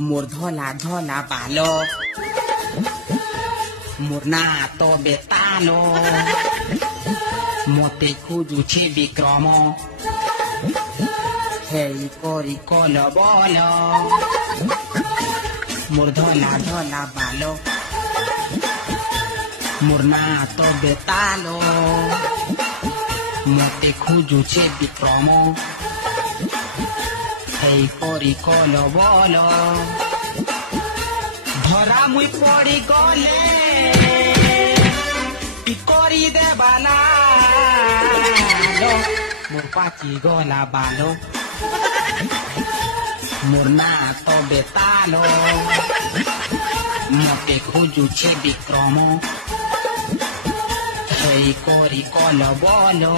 मोर धोला धोला बालो मोर ना तो बेतालो मोते खुजुछे विक्रम हेई करी कल बोलो मोर धोला धोला बालो मोर ना तो बेतालो मोते खुजुछे विक्रम हेई करी कल बोलो धरा मुई पड़ी गले करी दे बाला मोर पाची गला बालो मोर ना तो बेतालो मोते खुजुछे विक्रम हेई करी कल बोलो